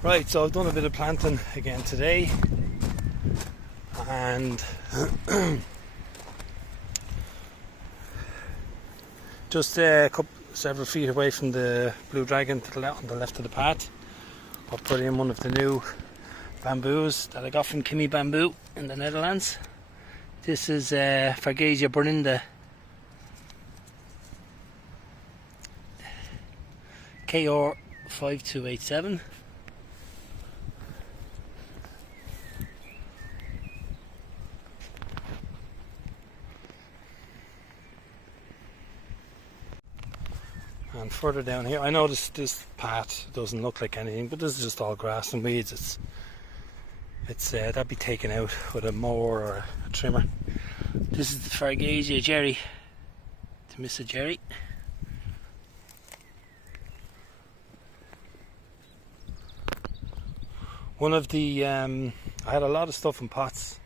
Right, so I've done a bit of planting again today, and just several feet away from the Blue Dragon to on the left of the path, I've put in one of the new bamboos that I got from Kimmy Bamboo in the Netherlands. This is Fargesia Berninda KR 5287. And further down here, I know this path doesn't look like anything, but this is just all grass and weeds. It's that'd be taken out with a mower or a trimmer. This is the Fargesia Jerry, to Mr. Jerry. One of the I had a lot of stuff in pots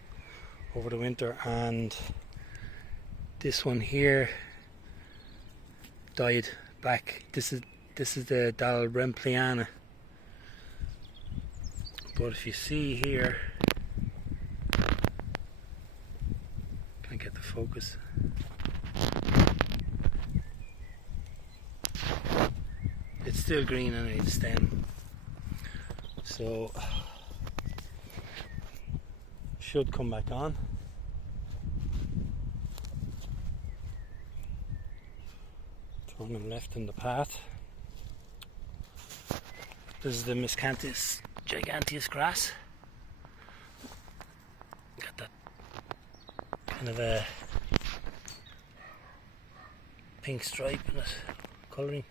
over the winter, and this one here died back. This is the Dalrympliana. But if you see here, can't get the focus. It's still green underneath the stem, so should come back on. Turning left in the path. This is the Miscanthus giganteus grass. Got that kind of a pink stripe in it, colouring.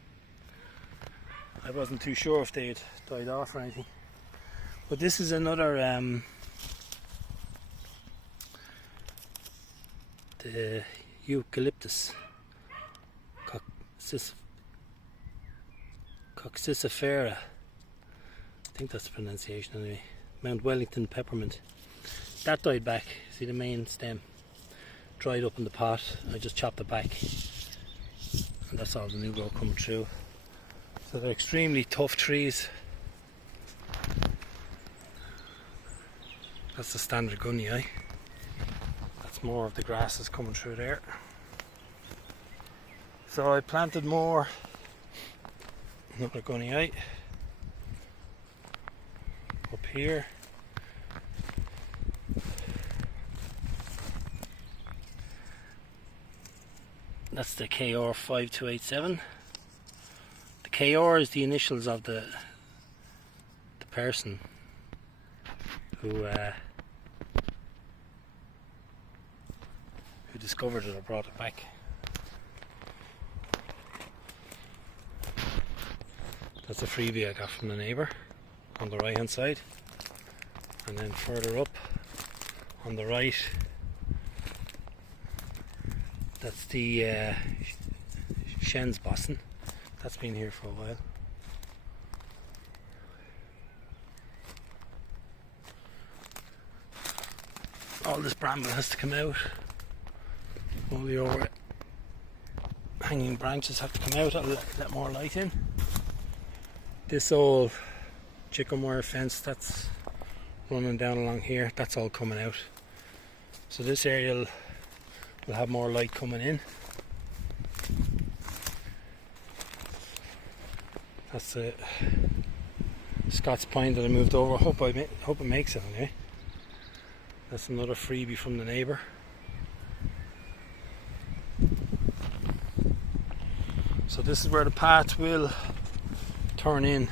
I wasn't too sure if they'd died off or anything. But this is another the Eucalyptus Coccicifera. I think that's the pronunciation anyway. Mount Wellington peppermint. That died back. See the main stem dried up in the pot. I just chopped it back, and that's all the new growth coming through. So they're extremely tough trees. That's the standard gunnii. That's more of the grasses coming through there. So I planted more another gunnii up here. That's the KR 5287. The KR is the initials of the person who discovered it or brought it back. That's a freebie I got from the neighbour on the right hand side, and then further up on the right, that's the Schensbossen. That's been here for a while. All this bramble has to come out. All the over hanging branches have to come out. I'll let more light in. This old chicken wire fence that's running down along here, that's all coming out. So this area will have more light coming in. That's the Scots pine that I moved over. Hope it makes it anyway. That's another freebie from the neighbour. So this is where the path will turn in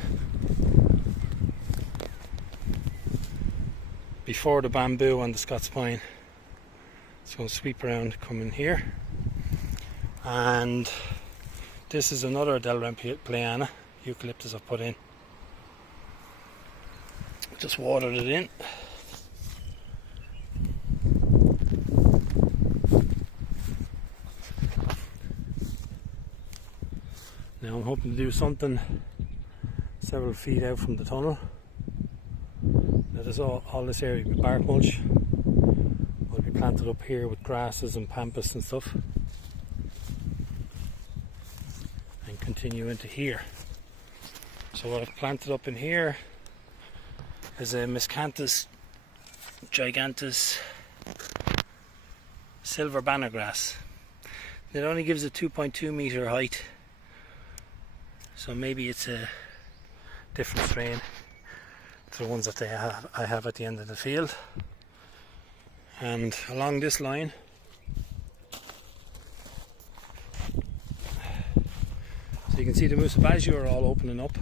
before the bamboo and the Scots pine. It's going to sweep around, come in here, and this is another Dalrympliana eucalyptus I've put in. Just watered it in. Now I'm hoping to do something several feet out from the tunnel. Now there's all this area with bark mulch. Will be planted up here with grasses and pampas and stuff, and continue into here. So what I've planted up in here is a Miscanthus gigantus silver bannergrass. It only gives a 2.2 meter height, so maybe it's a different strain to the ones that I have at the end of the field. And along this line, so you can see the Musabajiu are all opening up.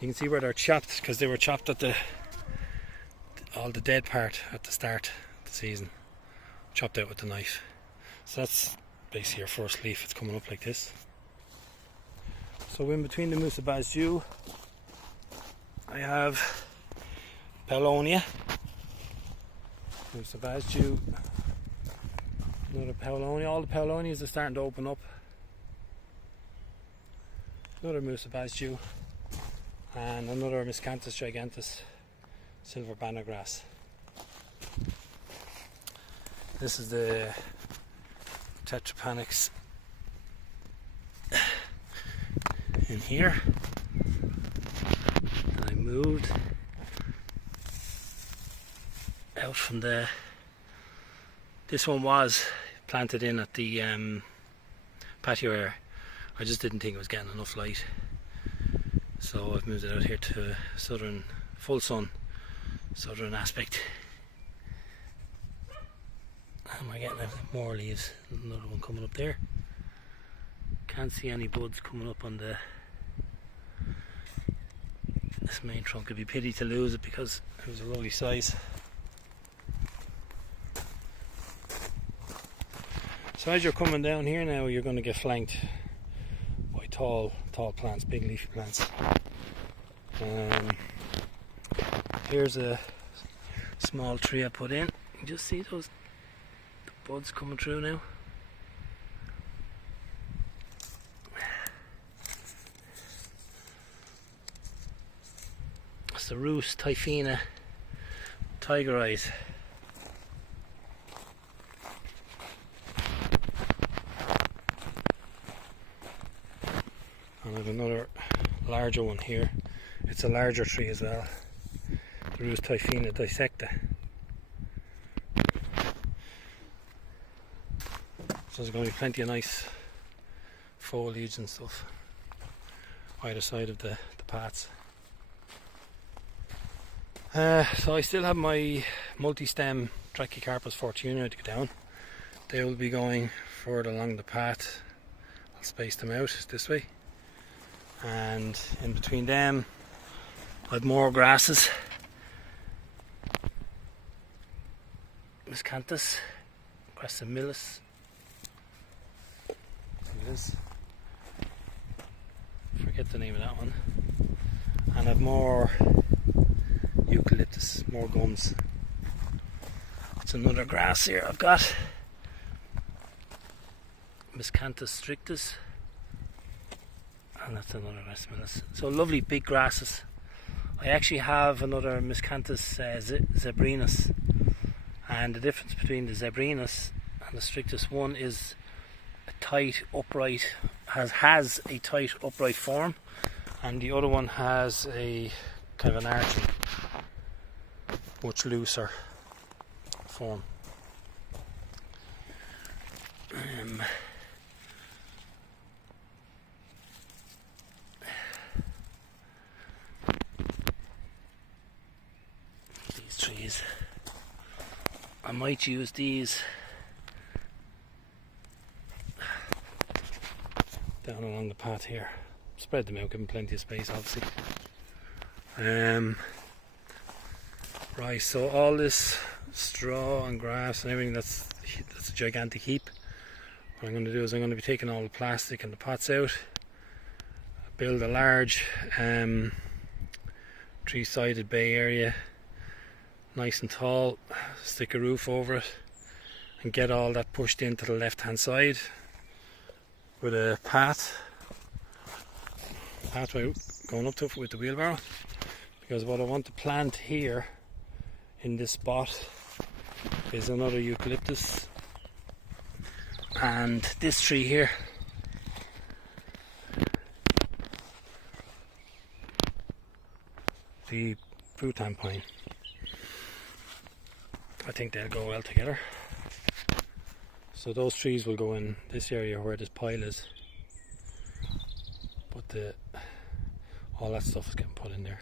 You can see where they're chopped, because they were chopped at all the dead part at the start of the season, chopped out with the knife. So that's basically your first leaf. It's coming up like this. So in between the Musabajiu, I have Paulownia, Musabajiu, another Paulownia. All the Paulownias are starting to open up. Another Musabajiu, and another Miscanthus gigantus silver bannergrass. This is the Tetrapanax in here. And I moved out from there. This one was planted in at the patio area. I just didn't think it was getting enough light, so I've moved it out here to southern, full sun, southern aspect. And we're getting more leaves. Another one coming up there. Can't see any buds coming up on this main trunk. It'd be pity to lose it because it was a lovely size. So as you're coming down here now, you're going to get flanked by tall plants, big leafy plants. Here's a small tree I put in. You just see the buds coming through now. It's the Rhus typhina tiger eyes. And I have another larger one here. It's a larger tree as well. The Rhus typhina dissecta. So there's going to be plenty of nice foliage and stuff either side of the paths. So I still have my multi-stem Trachycarpus fortunea to go down. They will be going further along the path. I'll space them out this way, and in between them I have more grasses. Miscanthus gracemilis. It is. Forget the name of that one. And I've more eucalyptus, more gums. It's another grass here I've got. Miscanthus strictus. And that's another gracemilis. So lovely big grasses. I actually have another Miscanthus zebrinus. And the difference between the zebrinus and the strictus, one is a tight upright, has a tight upright form, and the other one has a kind of an arching, much looser form. These trees, I might use these down along the path here. Spread them out, give them plenty of space, obviously. Right, so all this straw and grass and everything, that's a gigantic heap. What I'm going to do is I'm going to be taking all the plastic and the pots out, build a large three-sided bay area, nice and tall, stick a roof over it, and get all that pushed into the left-hand side with a pathway going up to it with the wheelbarrow. Because what I want to plant here in this spot is another eucalyptus, and this tree here the Bhutan pine. I think they'll go well together. So those trees will go in this area where this pile is, but all that stuff is getting put in there.